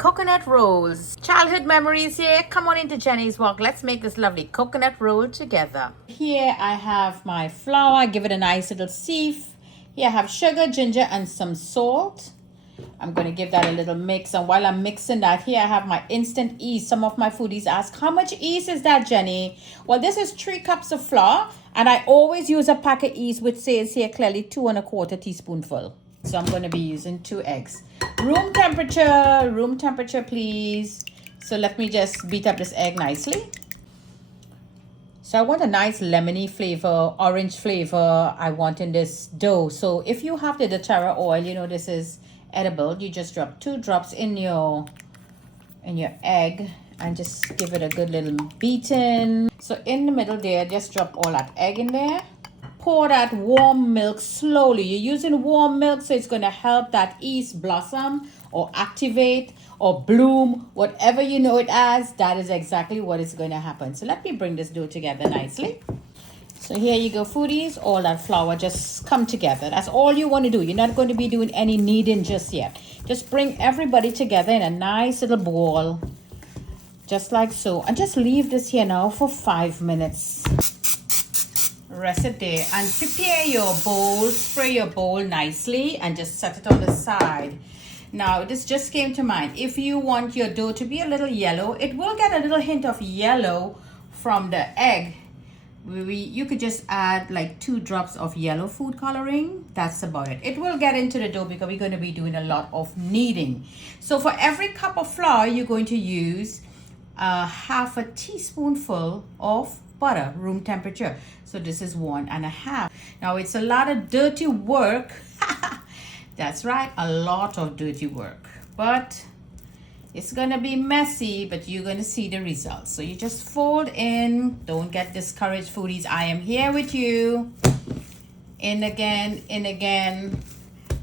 coconut rolls. Childhood memories here. Come on into Jenny's Walk. Let's make this lovely coconut roll together. Here I have my flour. Give it a nice little sieve. Here I have sugar, ginger, and some salt. I'm going to give that a little mix. And while I'm mixing that, here I have my instant yeast. Some of my foodies ask, how much yeast is that, Jenny? Well, this is 3 cups of flour. And I always use a pack of yeast, which says here clearly 2 1/4 teaspoonful. So I'm going to be using 2 eggs. Room temperature, please. So let me just beat up this egg nicely. So I want a nice lemony flavor, orange flavor I want in this dough. So if you have the doTERRA oil, you know this is edible. You just drop 2 drops in your egg and just give it a good little beating. So in the middle there, just drop all that egg in there. Pour that warm milk slowly. You're using warm milk, so it's going to help that yeast blossom or activate or bloom, whatever you know it as. That is exactly what is going to happen. So let me bring this dough together nicely. So here you go, foodies. All that flour just come together. That's all you want to do. You're not going to be doing any kneading just yet. Just bring everybody together in a nice little ball, just like so. And just leave this here now for 5 minutes. Rest it there and prepare your bowl. Spray your bowl nicely and just set it on the side. Now this just came to mind. If you want your dough to be a little yellow, it will get a little hint of yellow from the egg. You could just add like 2 drops of yellow food coloring. That's about it. It will get into the dough because we're going to be doing a lot of kneading. So for every cup of flour, you're going to use half a teaspoonful of butter, room temperature. So this is 1 1/2. Now it's a lot of dirty work. That's right, a lot of dirty work. But it's gonna be messy, but you're gonna see the results. So you just fold in. Don't get discouraged, foodies. I am here with you. In again, in again.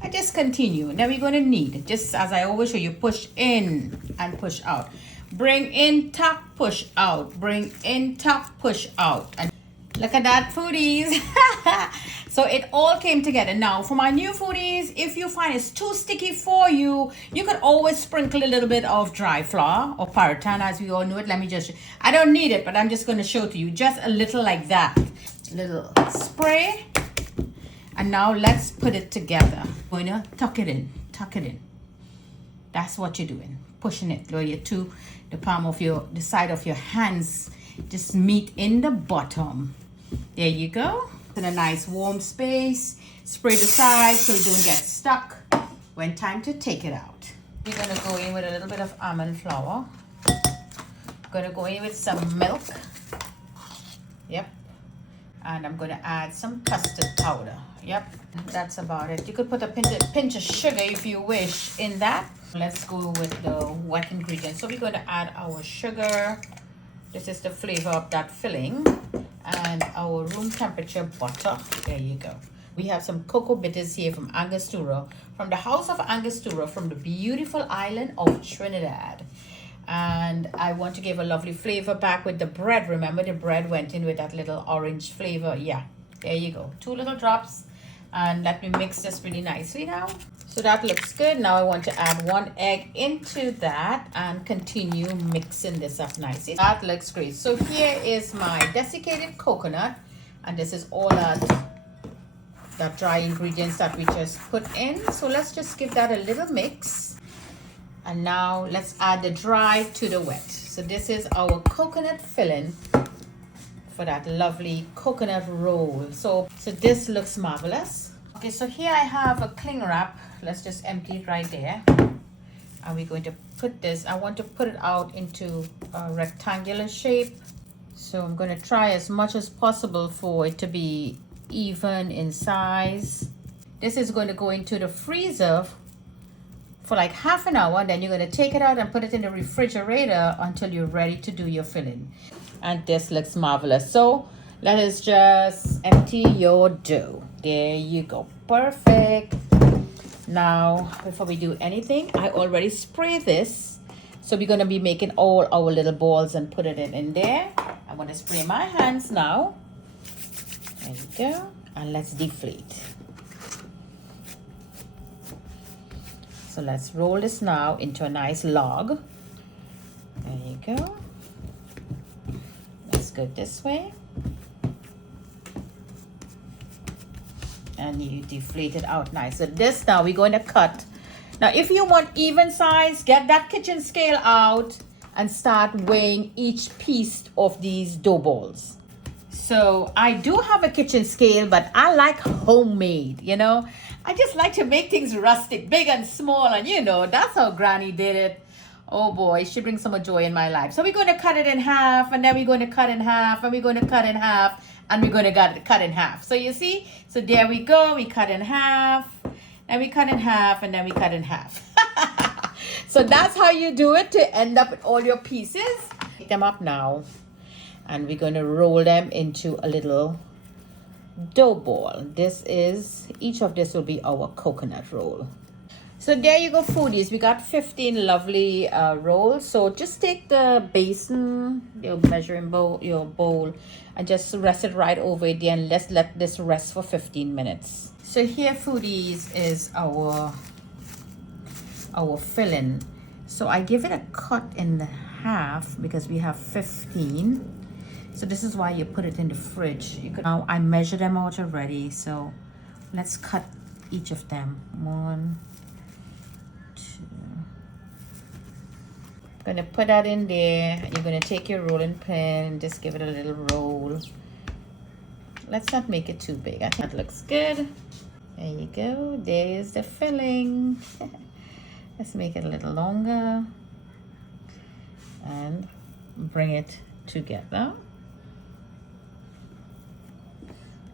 And just continue. Now we're gonna knead. Just as I always show you, push in and push out. Bring in, tuck, push out. Bring in, tuck, push out. And look at that, foodies. So it all came together. Now for my new foodies, if you find it's too sticky for you, you could always sprinkle a little bit of dry flour or parathan, as we all know it. Let me just, I don't need it, but I'm just going to show to you just a little like that. Little spray. And now let's put it together. Going to tuck it in, tuck it in. That's what you're doing. Pushing it where your the palm of the side of your hands just meet in the bottom. There you go. In a nice warm space. Spray the sides so you don't get stuck when time to take it out. We're going to go in with a little bit of almond flour. Going to go in with some milk. Yep. And I'm going to add some custard powder. Yep. That's about it. You could put a pinch of sugar if you wish in that. Let's go with the wet ingredients. So we're going to add our sugar. This is the flavor of that filling. And our room temperature butter. There you go. We have some cocoa bitters here from Angostura, from the house of Angostura, from the beautiful island of Trinidad. And I want to give a lovely flavor back with the bread. Remember, the bread went in with that little orange flavor. Yeah, there you go. 2 little drops. And let me mix this really nicely now. So that looks good. Now I want to add 1 egg into that and continue mixing this up nicely. That looks great. So here is my desiccated coconut. And this is all that dry ingredients that we just put in. So let's just give that a little mix. And now let's add the dry to the wet. So this is our coconut filling for that lovely coconut roll. So this looks marvelous. Okay, so here I have a cling wrap. Let's just empty it right there. And we're going to put this, I want to put it out into a rectangular shape. So I'm going to try as much as possible for it to be even in size. This is going to go into the freezer for like half an hour. Then you're going to take it out and put it in the refrigerator until you're ready to do your filling. And this looks marvelous. So let us just empty your dough. There you go. Perfect. Now, before we do anything, I already sprayed this. So we're going to be making all our little balls and put it in there. I'm going to spray my hands now. There you go. And let's deflate. So let's roll this now into a nice log. There you go. Let's go this way. And you deflate it out nice. So this now we're going to cut. Now if you want even size, get that kitchen scale out and start weighing each piece of these dough balls. So I do have a kitchen scale, but I like homemade, you know. I just like to make things rustic, big and small, and you know, that's how Granny did it. Oh boy, she brings so much joy in my life. So we're going to cut it in half, and then we're going to cut in half, and we're going to cut in half, and we're going to cut in half. So you see, so there we go, we cut in half, and we cut in half, and then we cut in half. So that's how you do it to end up with all your pieces. Pick them up now. And we're going to roll them into a little dough ball. Each of this will be our coconut roll. So there you go, foodies. We got 15 lovely rolls. So just take the basin, your measuring bowl, your bowl, and just rest it right over it there, and let's let this rest for 15 minutes. So here, foodies, is our filling. So I give it a cut in half because we have 15. So this is why you put it in the fridge. Now I measure them out already. So let's cut each of them. 1, 2. I'm gonna put that in there. You're gonna take your rolling pin and just give it a little roll. Let's not make it too big. I think that looks good. There you go. There's the filling. Let's make it a little longer and bring it together.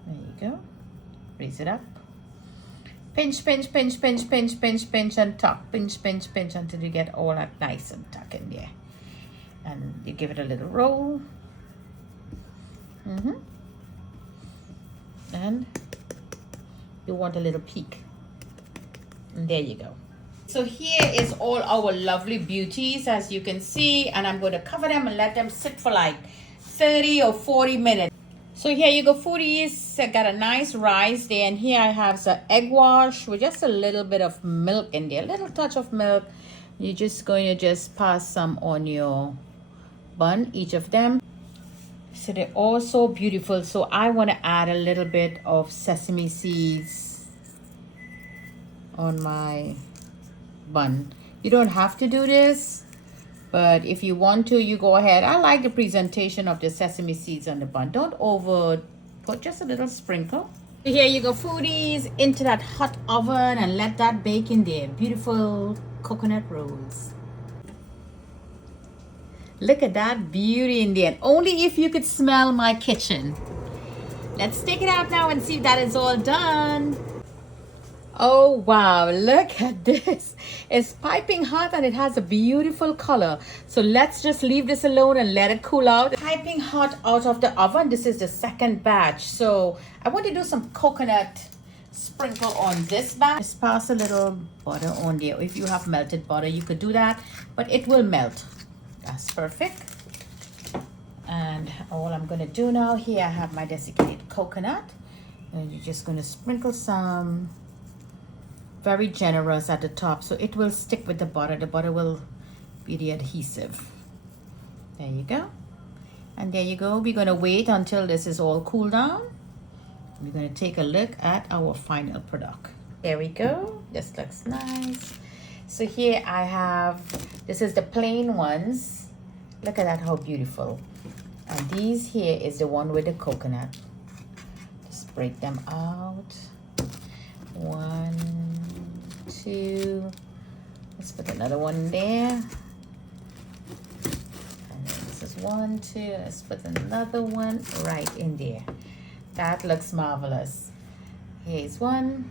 There you go. Raise it up. Pinch, pinch, pinch, pinch, pinch, pinch, pinch, and tuck. Pinch, pinch, pinch until you get all that nice and tuck in there. And you give it a little roll. And you want a little peak. And there you go. So here is all our lovely beauties, as you can see. And I'm going to cover them and let them sit for like 30 or 40 minutes. So here you go, foodies. I got a nice rice there, and here I have some egg wash with just a little bit of milk in there, a little touch of milk. You're just going to pass some on your bun, each of them. So they're all so beautiful. So I want to add a little bit of sesame seeds on my bun. You don't have to do this, but if you want to, you go ahead. I like the presentation of the sesame seeds on the bun. Don't over put, just a little sprinkle. Here you go, foodies, into that hot oven and let that bake in there. Beautiful coconut rolls. Look at that beauty in there. Only if you could smell my kitchen. Let's take it out now and see if that is all done. Oh wow, look at this. It's piping hot and it has a beautiful color. So let's just leave this alone and let it cool out. Piping hot out of the oven. This is the second batch. So I want to do some coconut sprinkle on this batch. Just pass a little butter on there. If you have melted butter, you could do that, but it will melt. That's perfect. And all I'm going to do now, here I have my desiccated coconut. And you're just going to sprinkle some, very generous at the top, so it will stick with the butter. The butter will be the adhesive. There you go. And there you go. We're going to wait until this is all cooled down. We're going to take a look at our final product. There we go. This looks nice. So here I have, this is the plain ones. Look at that, how beautiful. And these here is the one with the coconut. Just break them out. 1, 2. Let's put another one there. And then this is 1, 2. Let's put another one right in there. That looks marvelous. Here's one.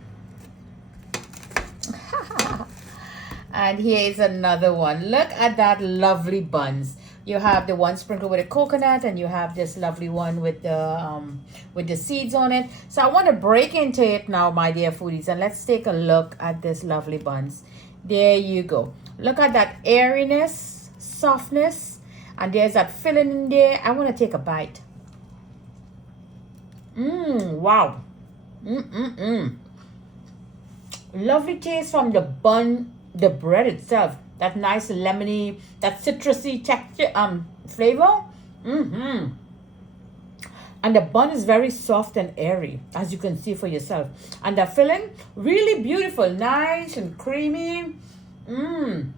And here is another one. Look at that lovely buns. You have the one sprinkled with a coconut, and you have this lovely one with the seeds on it. So I want to break into it now, my dear foodies, and let's take a look at this lovely buns. There you go. Look at that airiness, softness, and there's that filling in there. I want to take a bite. Wow. Lovely taste from the bun the bread itself, that nice lemony, that citrusy texture, flavor. And the bun is very soft and airy, as you can see for yourself. And the filling, really beautiful, nice and creamy. And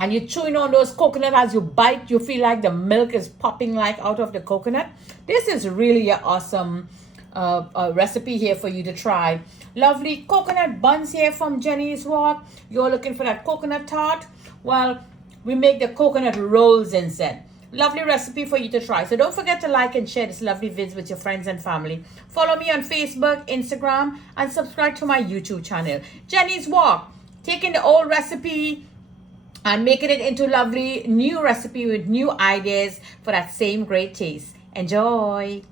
you're chewing on those coconut as you bite. You feel like the milk is popping like out of the coconut. This is really an awesome recipe here for you to try. Lovely coconut buns here from Jenny's Walk. You're looking for that coconut tart? Well, we make the coconut rolls instead. Lovely recipe for you to try. So don't forget to like and share this lovely vids with your friends and family. Follow me on Facebook, Instagram, and subscribe to my YouTube channel. Jenny's Walk, taking the old recipe and making it into lovely new recipe with new ideas for that same great taste. Enjoy.